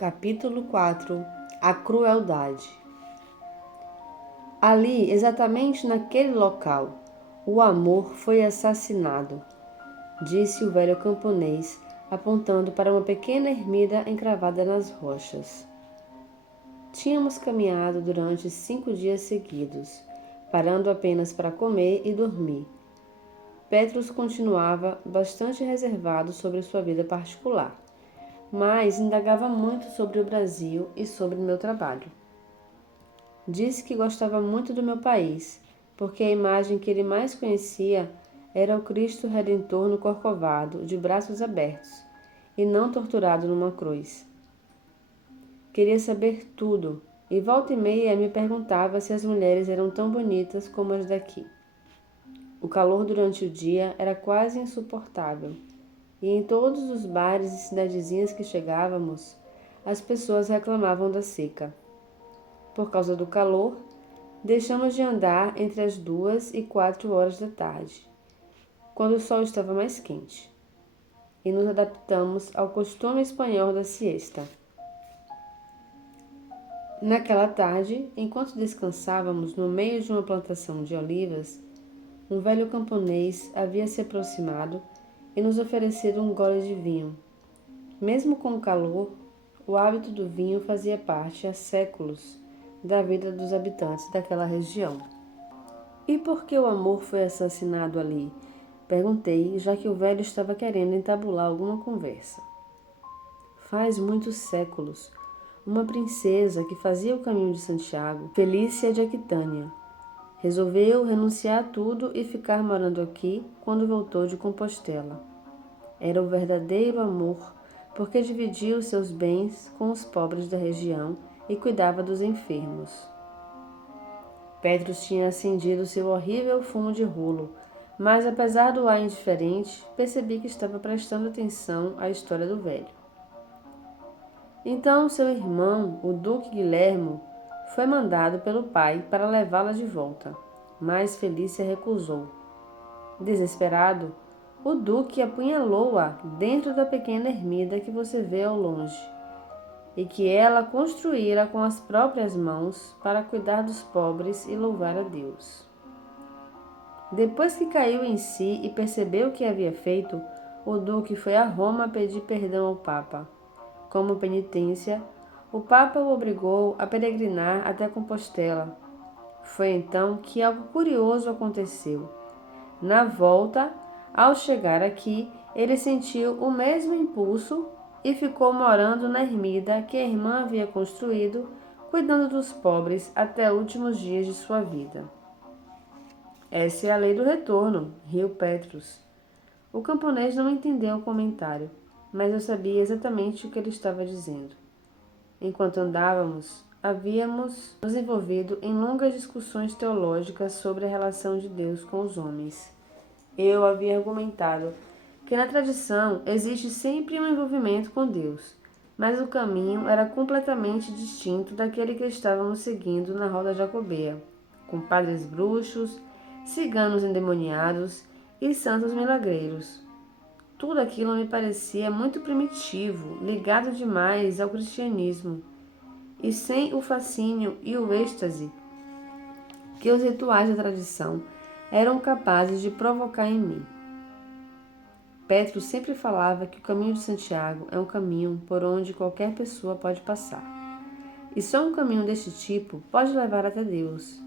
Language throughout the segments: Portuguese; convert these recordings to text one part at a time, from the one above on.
Capítulo 4 A crueldade. Ali, exatamente naquele local, o amor foi assassinado, disse o velho camponês, apontando para uma pequena ermida encravada nas rochas. Tínhamos caminhado durante 5 dias seguidos, parando apenas para comer e dormir. Petrus continuava bastante reservado sobre sua vida particular, mas indagava muito sobre o Brasil e sobre meu trabalho. Disse que gostava muito do meu país, porque a imagem que ele mais conhecia era o Cristo Redentor no Corcovado, de braços abertos, e não torturado numa cruz. Queria saber tudo, e volta e meia me perguntava se as mulheres eram tão bonitas como as daqui. O calor durante o dia era quase insuportável, e em todos os bares e cidadezinhas que chegávamos, as pessoas reclamavam da seca. Por causa do calor, deixamos de andar entre as 2 e 4 horas da tarde, quando o sol estava mais quente, e nos adaptamos ao costume espanhol da siesta. Naquela tarde, enquanto descansávamos no meio de uma plantação de olivas, um velho camponês havia se aproximado e nos oferecido um gole de vinho. Mesmo com o calor, o hábito do vinho fazia parte há séculos da vida dos habitantes daquela região. E por que o amor foi assassinado ali? Perguntei, já que o velho estava querendo entabular alguma conversa. Faz muitos séculos, uma princesa que fazia o caminho de Santiago, Felícia de Aquitânia, resolveu renunciar a tudo e ficar morando aqui quando voltou de Compostela. Era o verdadeiro amor, porque dividia os seus bens com os pobres da região e cuidava dos enfermos. Petrus tinha acendido seu horrível fumo de rolo, mas apesar do ar indiferente, percebi que estava prestando atenção à história do velho. Então seu irmão, o Duque Guilhermo, foi mandado pelo pai para levá-la de volta, mas Felícia recusou. Desesperado, o Duque apunhalou-a dentro da pequena ermida que você vê ao longe, e que ela construíra com as próprias mãos para cuidar dos pobres e louvar a Deus. Depois que caiu em si e percebeu o que havia feito, o Duque foi a Roma pedir perdão ao Papa. Como penitência, o Papa o obrigou a peregrinar até Compostela. Foi então que algo curioso aconteceu. Na volta, ao chegar aqui, ele sentiu o mesmo impulso e ficou morando na ermida que a irmã havia construído, cuidando dos pobres até os últimos dias de sua vida. Essa é a lei do retorno, riu Petrus. O camponês não entendeu o comentário, mas eu sabia exatamente o que ele estava dizendo. Enquanto andávamos, havíamos nos envolvido em longas discussões teológicas sobre a relação de Deus com os homens. Eu havia argumentado que na tradição existe sempre um envolvimento com Deus, mas o caminho era completamente distinto daquele que estávamos seguindo na roda jacobeia, com padres bruxos, ciganos endemoniados e santos milagreiros. Tudo aquilo me parecia muito primitivo, ligado demais ao cristianismo, e sem o fascínio e o êxtase que os rituais da tradição eram capazes de provocar em mim. Petrus sempre falava que o caminho de Santiago é um caminho por onde qualquer pessoa pode passar, e só um caminho deste tipo pode levar até Deus.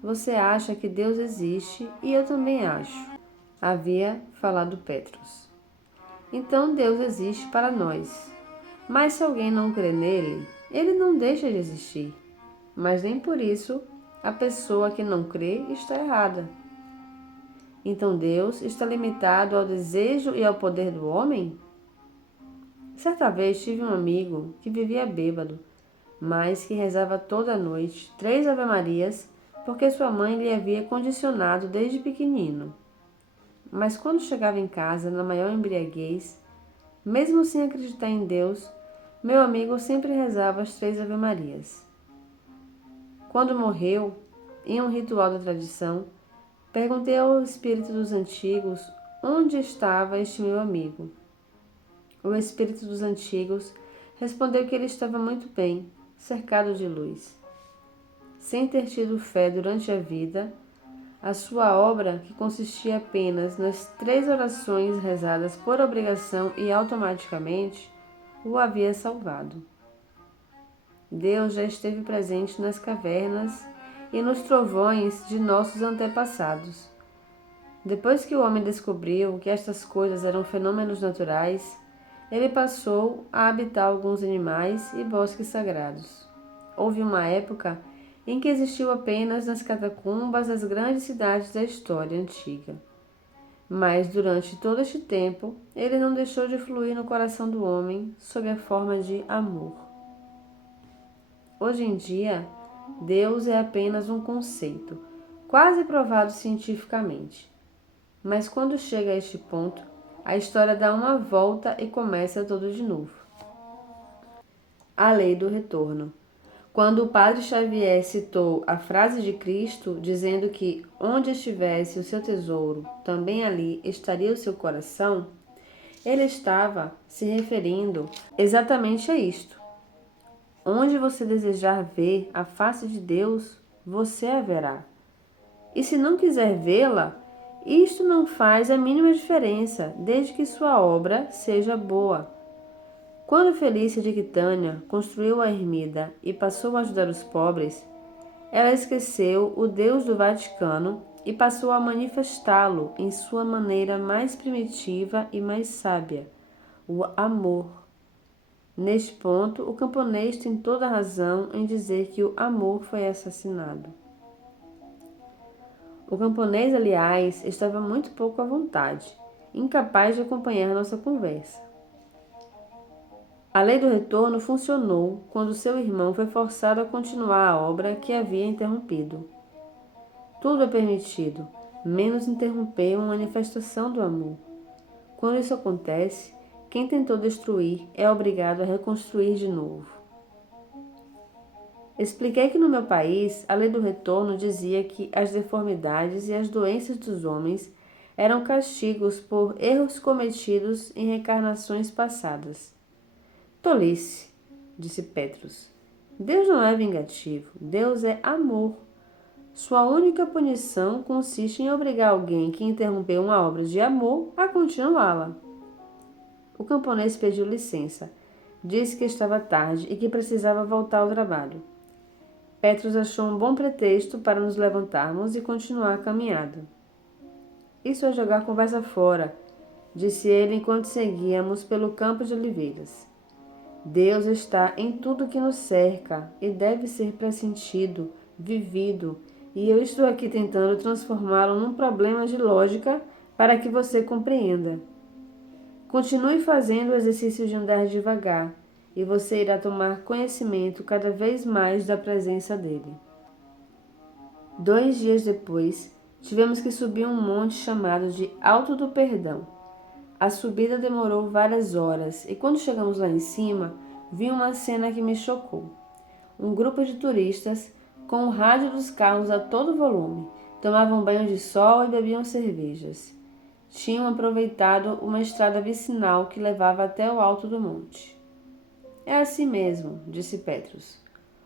Você acha que Deus existe e eu também acho, havia falado Petrus. Então Deus existe para nós. Mas se alguém não crê nele, ele não deixa de existir. Mas nem por isso a pessoa que não crê está errada. Então Deus está limitado ao desejo e ao poder do homem? Certa vez tive um amigo que vivia bêbado, mas que rezava toda noite 3 Ave-Marias porque sua mãe lhe havia condicionado desde pequenino. Mas quando chegava em casa na maior embriaguez, mesmo sem acreditar em Deus, meu amigo sempre rezava as 3 Ave-Marias. Quando morreu, em um ritual da tradição, perguntei ao espírito dos antigos onde estava este meu amigo. O espírito dos antigos respondeu que ele estava muito bem, cercado de luz. Sem ter tido fé durante a vida, a sua obra, que consistia apenas nas 3 orações rezadas por obrigação e automaticamente, o havia salvado. Deus já esteve presente nas cavernas e nos trovões de nossos antepassados. Depois que o homem descobriu que estas coisas eram fenômenos naturais, ele passou a habitar alguns animais e bosques sagrados. Houve uma época em que existiu apenas nas catacumbas das grandes cidades da história antiga. Mas durante todo este tempo, ele não deixou de fluir no coração do homem sob a forma de amor. Hoje em dia, Deus é apenas um conceito, quase provado cientificamente. Mas quando chega a este ponto, a história dá uma volta e começa tudo de novo. A lei do retorno. Quando o padre Xavier citou a frase de Cristo dizendo que onde estivesse o seu tesouro, também ali estaria o seu coração, ele estava se referindo exatamente a isto. Onde você desejar ver a face de Deus, você a verá. E se não quiser vê-la, isto não faz a mínima diferença, desde que sua obra seja boa. Quando Felícia de Quitânia construiu a ermida e passou a ajudar os pobres, ela esqueceu o Deus do Vaticano e passou a manifestá-lo em sua maneira mais primitiva e mais sábia, o amor. Neste ponto, o camponês tem toda a razão em dizer que o amor foi assassinado. O camponês, aliás, estava muito pouco à vontade, incapaz de acompanhar nossa conversa. A lei do retorno funcionou quando seu irmão foi forçado a continuar a obra que havia interrompido. Tudo é permitido, menos interromper uma manifestação do amor. Quando isso acontece, quem tentou destruir é obrigado a reconstruir de novo. Expliquei que no meu país, a lei do retorno dizia que as deformidades e as doenças dos homens eram castigos por erros cometidos em reencarnações passadas. Tolice, disse Petrus. Deus não é vingativo, Deus é amor. Sua única punição consiste em obrigar alguém que interrompeu uma obra de amor a continuá-la. O camponês pediu licença. Disse que estava tarde e que precisava voltar ao trabalho. Petrus achou um bom pretexto para nos levantarmos e continuar a caminhada. Isso é jogar conversa fora, disse ele enquanto seguíamos pelo campo de oliveiras. Deus está em tudo que nos cerca e deve ser pressentido, vivido, e eu estou aqui tentando transformá-lo num problema de lógica para que você compreenda. Continue fazendo o exercício de andar devagar, e você irá tomar conhecimento cada vez mais da presença dele. 2 dias depois, tivemos que subir um monte chamado de Alto do Perdão. A subida demorou várias horas e quando chegamos lá em cima, vi uma cena que me chocou. Um grupo de turistas, com o rádio dos carros a todo volume, tomavam banho de sol e bebiam cervejas. Tinham aproveitado uma estrada vicinal que levava até o alto do monte. É assim mesmo, disse Petrus.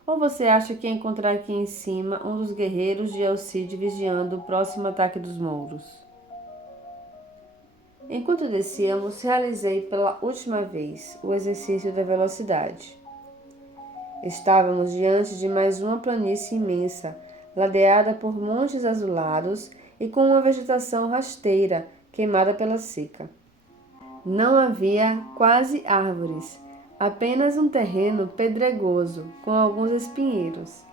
Ou você acha que ia encontrar aqui em cima um dos guerreiros de Alcide vigiando o próximo ataque dos mouros? Enquanto descíamos, realizei pela última vez o exercício da velocidade. Estávamos diante de mais uma planície imensa, ladeada por montes azulados e com uma vegetação rasteira, queimada pela seca. Não havia quase árvores, apenas um terreno pedregoso, com alguns espinheiros.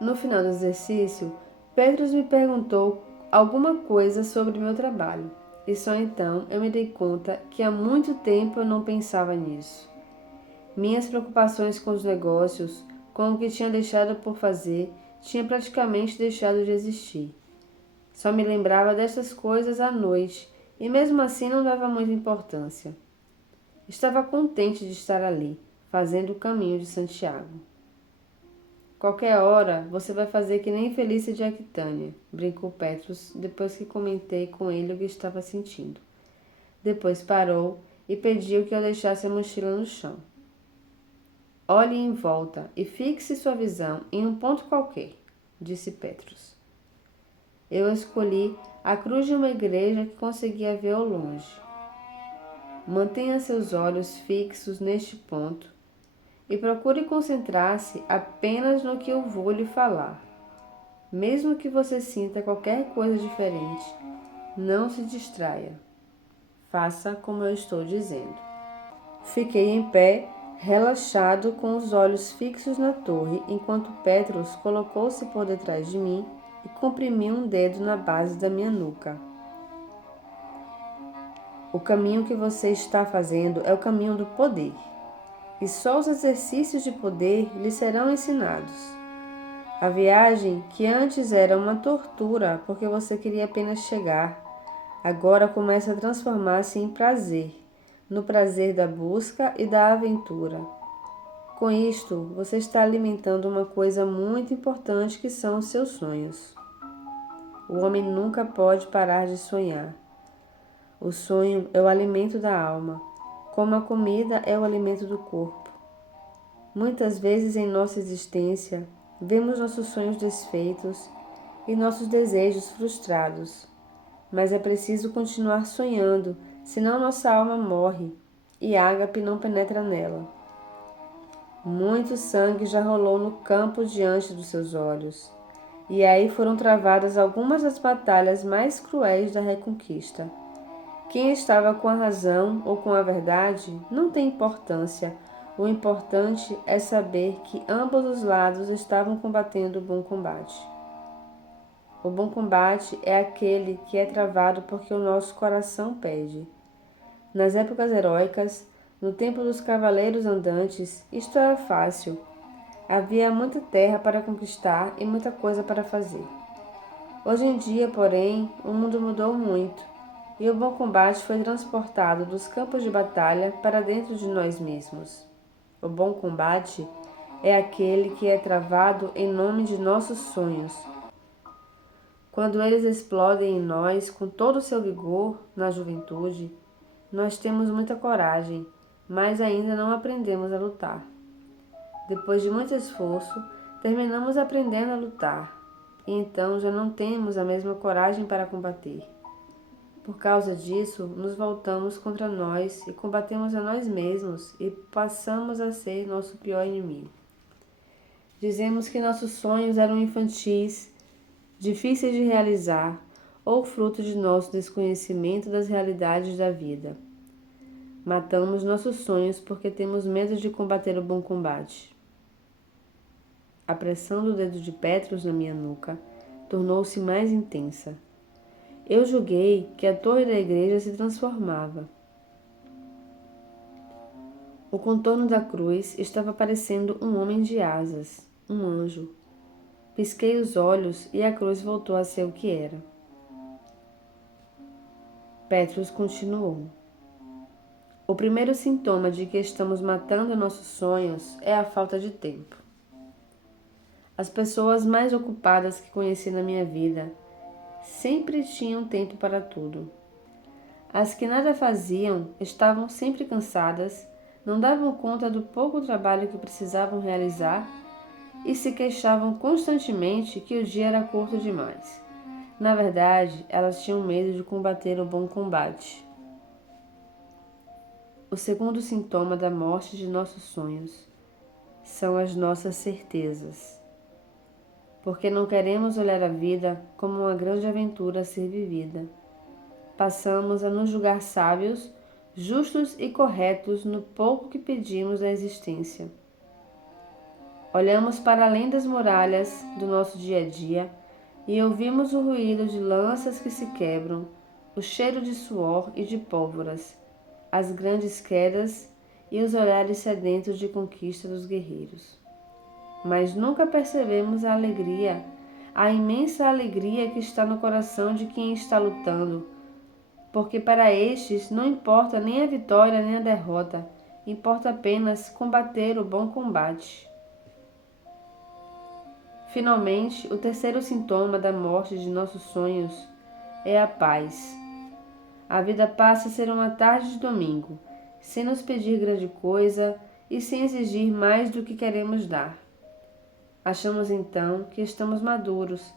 No final do exercício, Petrus me perguntou alguma coisa sobre meu trabalho. E só então eu me dei conta que há muito tempo eu não pensava nisso. Minhas preocupações com os negócios, com o que tinha deixado por fazer, tinha praticamente deixado de existir. Só me lembrava dessas coisas à noite e mesmo assim não dava muita importância. Estava contente de estar ali, fazendo o caminho de Santiago. Qualquer hora você vai fazer que nem Felícia de Aquitânia, brincou Petrus depois que comentei com ele o que estava sentindo. Depois parou e pediu que eu deixasse a mochila no chão. Olhe em volta e fixe sua visão em um ponto qualquer, disse Petrus. Eu escolhi a cruz de uma igreja que conseguia ver ao longe. Mantenha seus olhos fixos neste ponto e procure concentrar-se apenas no que eu vou lhe falar. Mesmo que você sinta qualquer coisa diferente, não se distraia. Faça como eu estou dizendo. Fiquei em pé, relaxado, com os olhos fixos na torre, enquanto Petrus colocou-se por detrás de mim e comprimiu um dedo na base da minha nuca. O caminho que você está fazendo é o caminho do poder, e só os exercícios de poder lhe serão ensinados. A viagem, que antes era uma tortura porque você queria apenas chegar, agora começa a transformar-se em prazer, no prazer da busca e da aventura. Com isto, você está alimentando uma coisa muito importante que são os seus sonhos. O homem nunca pode parar de sonhar. O sonho é o alimento da alma, como a comida é o alimento do corpo. Muitas vezes em nossa existência, vemos nossos sonhos desfeitos e nossos desejos frustrados. Mas é preciso continuar sonhando, senão nossa alma morre e ágape não penetra nela. Muito sangue já rolou no campo diante dos seus olhos, e aí foram travadas algumas das batalhas mais cruéis da reconquista. Quem estava com a razão ou com a verdade não tem importância. O importante é saber que ambos os lados estavam combatendo o bom combate. O bom combate é aquele que é travado porque o nosso coração pede. Nas épocas heróicas, no tempo dos cavaleiros andantes, isto era fácil. Havia muita terra para conquistar e muita coisa para fazer. Hoje em dia, porém, o mundo mudou muito. E o bom combate foi transportado dos campos de batalha para dentro de nós mesmos. O bom combate é aquele que é travado em nome de nossos sonhos. Quando eles explodem em nós com todo o seu vigor na juventude, nós temos muita coragem, mas ainda não aprendemos a lutar. Depois de muito esforço, terminamos aprendendo a lutar, e então já não temos a mesma coragem para combater. Por causa disso, nos voltamos contra nós e combatemos a nós mesmos e passamos a ser nosso pior inimigo. Dizemos que nossos sonhos eram infantis, difíceis de realizar ou fruto de nosso desconhecimento das realidades da vida. Matamos nossos sonhos porque temos medo de combater o bom combate. A pressão do dedo de Petrus na minha nuca tornou-se mais intensa. Eu julguei que a torre da igreja se transformava. O contorno da cruz estava parecendo um homem de asas, um anjo. Pisquei os olhos e a cruz voltou a ser o que era. Petrus continuou. O primeiro sintoma de que estamos matando nossos sonhos é a falta de tempo. As pessoas mais ocupadas que conheci na minha vida sempre tinham tempo para tudo. As que nada faziam estavam sempre cansadas, não davam conta do pouco trabalho que precisavam realizar e se queixavam constantemente que o dia era curto demais. Na verdade, elas tinham medo de combater o bom combate. O segundo sintoma da morte de nossos sonhos são as nossas certezas. Porque não queremos olhar a vida como uma grande aventura a ser vivida. Passamos a nos julgar sábios, justos e corretos no pouco que pedimos à existência. Olhamos para além das muralhas do nosso dia a dia e ouvimos o ruído de lanças que se quebram, o cheiro de suor e de pólvoras, as grandes quedas e os olhares sedentos de conquista dos guerreiros. Mas nunca percebemos a alegria, a imensa alegria que está no coração de quem está lutando, porque para estes não importa nem a vitória nem a derrota, importa apenas combater o bom combate. Finalmente, o terceiro sintoma da morte de nossos sonhos é a paz. A vida passa a ser uma tarde de domingo, sem nos pedir grande coisa e sem exigir mais do que queremos dar. Achamos então que estamos maduros,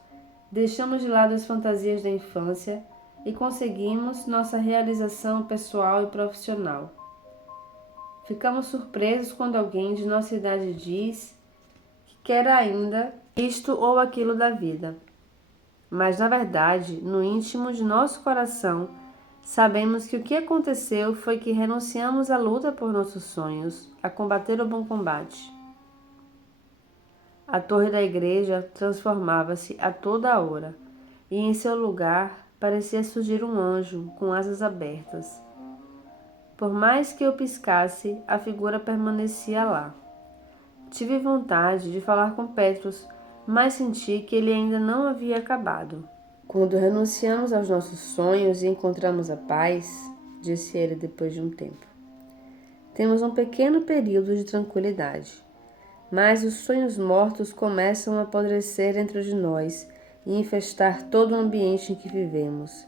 deixamos de lado as fantasias da infância e conseguimos nossa realização pessoal e profissional. Ficamos surpresos quando alguém de nossa idade diz que quer ainda isto ou aquilo da vida. Mas, na verdade, no íntimo de nosso coração, sabemos que o que aconteceu foi que renunciamos à luta por nossos sonhos, a combater o bom combate. A torre da igreja transformava-se a toda hora, e em seu lugar parecia surgir um anjo com asas abertas. Por mais que eu piscasse, a figura permanecia lá. Tive vontade de falar com Petrus, mas senti que ele ainda não havia acabado. Quando renunciamos aos nossos sonhos e encontramos a paz, disse ele depois de um tempo, temos um pequeno período de tranquilidade. Mas os sonhos mortos começam a apodrecer dentro de nós e infestar todo o ambiente em que vivemos.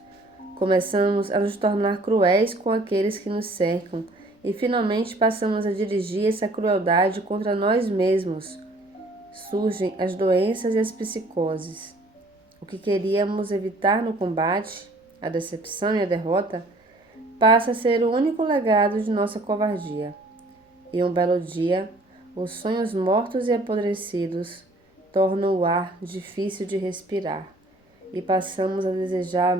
Começamos a nos tornar cruéis com aqueles que nos cercam e finalmente passamos a dirigir essa crueldade contra nós mesmos. Surgem as doenças e as psicoses. O que queríamos evitar no combate, a decepção e a derrota, passa a ser o único legado de nossa covardia. E um belo dia, os sonhos mortos e apodrecidos tornam o ar difícil de respirar e passamos a desejar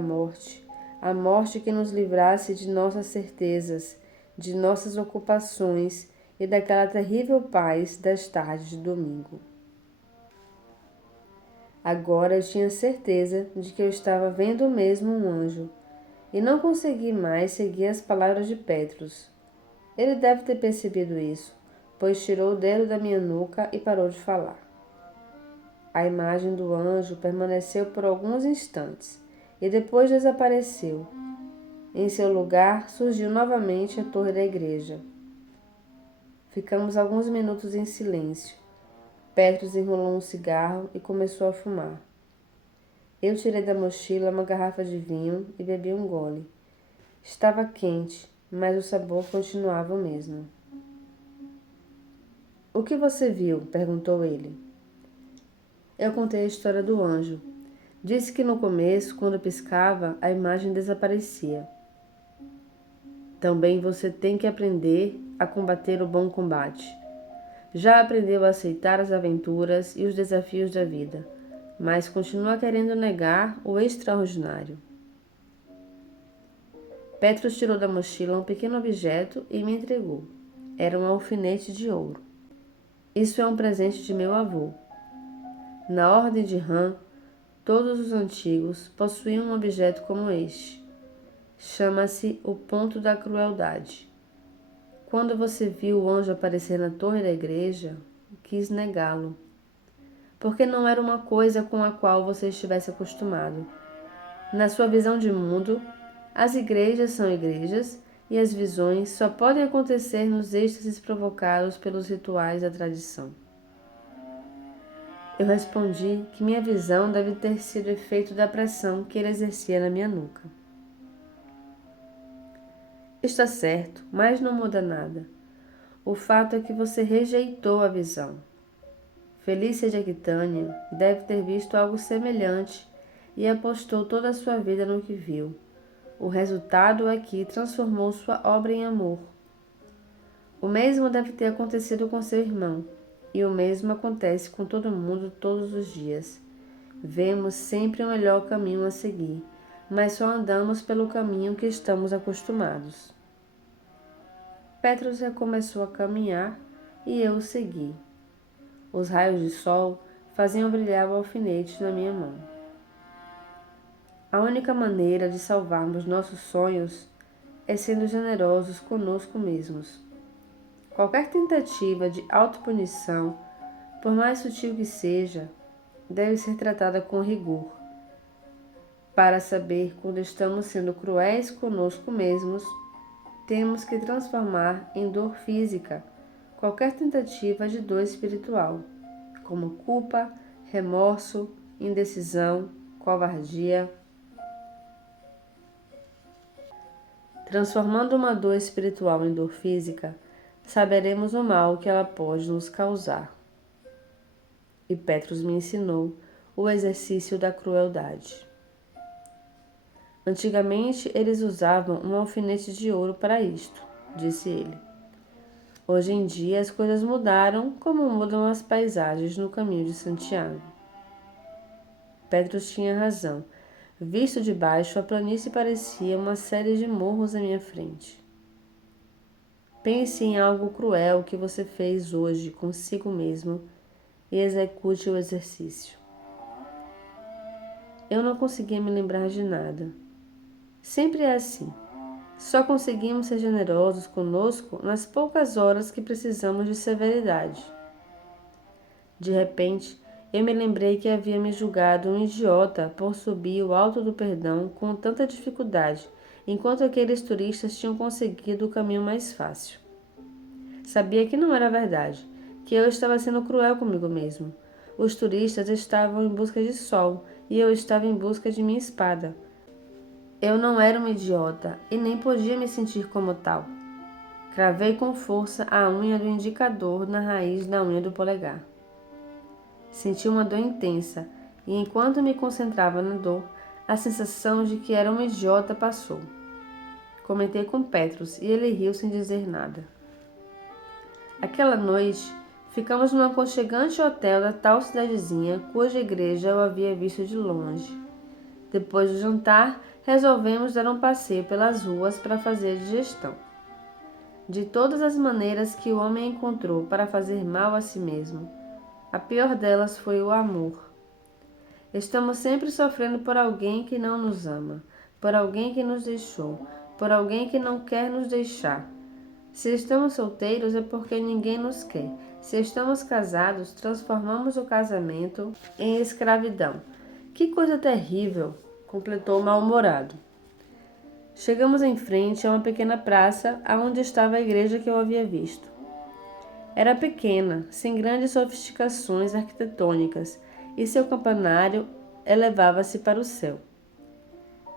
a morte que nos livrasse de nossas certezas, de nossas ocupações e daquela terrível paz das tardes de domingo. Agora eu tinha certeza de que eu estava vendo mesmo um anjo e não consegui mais seguir as palavras de Petrus. Ele deve ter percebido isso, pois tirou o dedo da minha nuca e parou de falar. A imagem do anjo permaneceu por alguns instantes e depois desapareceu. Em seu lugar surgiu novamente a torre da igreja. Ficamos alguns minutos em silêncio. Petrus enrolou um cigarro e começou a fumar. Eu tirei da mochila uma garrafa de vinho e bebi um gole. Estava quente, mas o sabor continuava o mesmo. O que você viu? Perguntou ele. Eu contei a história do anjo. Disse que no começo, quando piscava, a imagem desaparecia. Também você tem que aprender a combater o bom combate. Já aprendeu a aceitar as aventuras e os desafios da vida, mas continua querendo negar o extraordinário. Petrus tirou da mochila um pequeno objeto e me entregou. Era um alfinete de ouro. Isso é um presente de meu avô. Na ordem de Ram, todos os antigos possuíam um objeto como este. Chama-se o ponto da crueldade. Quando você viu o anjo aparecer na torre da igreja, quis negá-lo, porque não era uma coisa com a qual você estivesse acostumado. Na sua visão de mundo, as igrejas são igrejas e as visões só podem acontecer nos êxtases provocados pelos rituais da tradição. Eu respondi que minha visão deve ter sido efeito da pressão que ele exercia na minha nuca. Está certo, mas não muda nada. O fato é que você rejeitou a visão. Felícia de Aquitânia deve ter visto algo semelhante e apostou toda a sua vida no que viu. O resultado é que transformou sua obra em amor. O mesmo deve ter acontecido com seu irmão, e o mesmo acontece com todo mundo todos os dias. Vemos sempre o melhor caminho a seguir, mas só andamos pelo caminho que estamos acostumados. Petrus recomeçou a caminhar e eu o segui. Os raios de sol faziam brilhar o alfinete na minha mão. A única maneira de salvarmos nossos sonhos é sendo generosos conosco mesmos. Qualquer tentativa de autopunição, por mais sutil que seja, deve ser tratada com rigor, para saber quando estamos sendo cruéis conosco mesmos. Temos que transformar em dor física qualquer tentativa de dor espiritual, como culpa, remorso, indecisão, covardia. Transformando uma dor espiritual em dor física, saberemos o mal que ela pode nos causar. E Petrus me ensinou o exercício da crueldade. Antigamente eles usavam um alfinete de ouro para isto, disse ele. Hoje em dia as coisas mudaram como mudam as paisagens no caminho de Santiago. Petrus tinha razão. Visto de baixo, a planície parecia uma série de morros à minha frente. Pense em algo cruel que você fez hoje consigo mesmo e execute o exercício. Eu não conseguia me lembrar de nada. Sempre é assim. Só conseguimos ser generosos conosco nas poucas horas que precisamos de severidade. De repente, eu me lembrei que havia me julgado um idiota por subir o alto do perdão com tanta dificuldade, enquanto aqueles turistas tinham conseguido o caminho mais fácil. Sabia que não era verdade, que eu estava sendo cruel comigo mesmo. Os turistas estavam em busca de sol e eu estava em busca de minha espada. Eu não era um idiota e nem podia me sentir como tal. Cravei com força a unha do indicador na raiz da unha do polegar. Senti uma dor intensa e, enquanto me concentrava na dor, a sensação de que era um idiota passou. Comentei com Petrus e ele riu sem dizer nada. Aquela noite, ficamos num aconchegante hotel da tal cidadezinha cuja igreja eu havia visto de longe. Depois do jantar, resolvemos dar um passeio pelas ruas para fazer a digestão. De todas as maneiras que o homem encontrou para fazer mal a si mesmo, a pior delas foi o amor. Estamos sempre sofrendo por alguém que não nos ama, por alguém que nos deixou, por alguém que não quer nos deixar. Se estamos solteiros é porque ninguém nos quer. Se estamos casados, transformamos o casamento em escravidão. Que coisa terrível! Completou o mal-humorado. Chegamos em frente a uma pequena praça aonde estava a igreja que eu havia visto. Era pequena, sem grandes sofisticações arquitetônicas, e seu campanário elevava-se para o céu.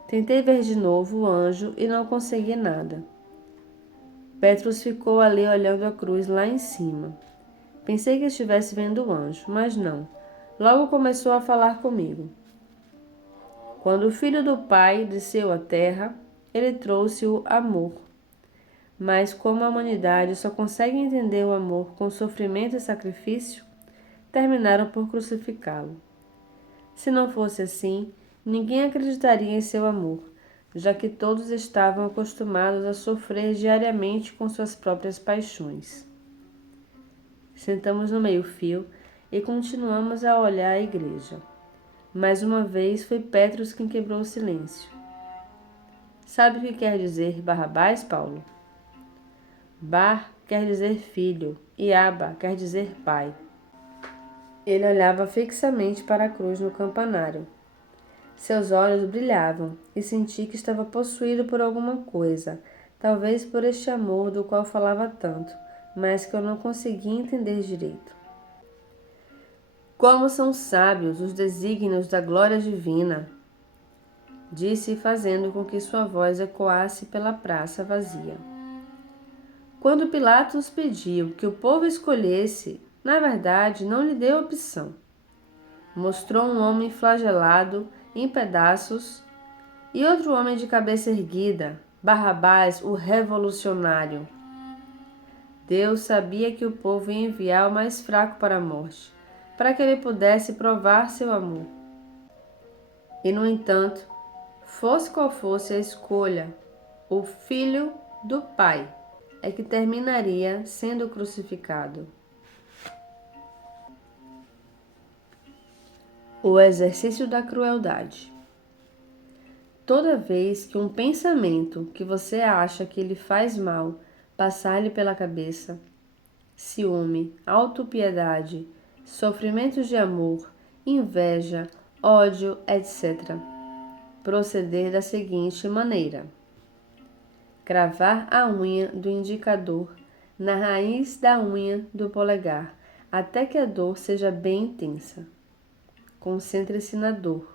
Tentei ver de novo o anjo e não consegui nada. Petrus ficou ali olhando a cruz lá em cima. Pensei que estivesse vendo o anjo, mas não. Logo começou a falar comigo. Quando o Filho do Pai desceu à terra, ele trouxe o amor. Mas como a humanidade só consegue entender o amor com sofrimento e sacrifício, terminaram por crucificá-lo. Se não fosse assim, ninguém acreditaria em seu amor, já que todos estavam acostumados a sofrer diariamente com suas próprias paixões. Sentamos no meio-fio e continuamos a olhar a igreja. Mais uma vez foi Petrus quem quebrou o silêncio. Sabe o que quer dizer Barrabás, Paulo? Bar quer dizer filho e Aba quer dizer pai. Ele olhava fixamente para a cruz no campanário. Seus olhos brilhavam e senti que estava possuído por alguma coisa, talvez por este amor do qual falava tanto, mas que eu não conseguia entender direito. Como são sábios os desígnios da glória divina, disse fazendo com que sua voz ecoasse pela praça vazia. Quando Pilatos pediu que o povo escolhesse, na verdade não lhe deu opção. Mostrou um homem flagelado em pedaços e outro homem de cabeça erguida, Barrabás, o revolucionário. Deus sabia que o povo ia enviar o mais fraco para a morte, para que ele pudesse provar seu amor. E, no entanto, fosse qual fosse a escolha, o Filho do Pai é que terminaria sendo crucificado. O exercício da crueldade. Toda vez que um pensamento que você acha que lhe faz mal passar-lhe pela cabeça, ciúme, autopiedade, sofrimentos de amor, inveja, ódio, etc., proceder da seguinte maneira: cravar a unha do indicador na raiz da unha do polegar até que a dor seja bem intensa. Concentre-se na dor.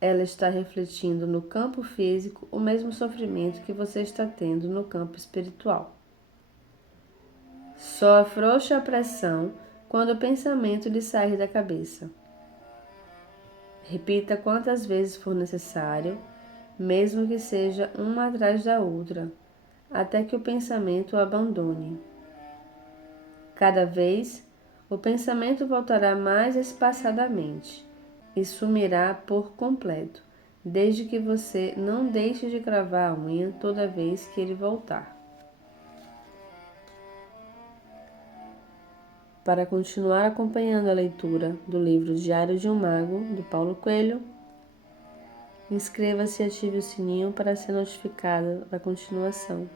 Ela está refletindo no campo físico o mesmo sofrimento que você está tendo no campo espiritual. Só afrouxe a pressão quando o pensamento lhe sair da cabeça. Repita quantas vezes for necessário, mesmo que seja uma atrás da outra, até que o pensamento o abandone. Cada vez, o pensamento voltará mais espaçadamente e sumirá por completo, desde que você não deixe de cravar a unha toda vez que ele voltar. Para continuar acompanhando a leitura do livro Diário de um Mago, de Paulo Coelho, inscreva-se e ative o sininho para ser notificado da continuação.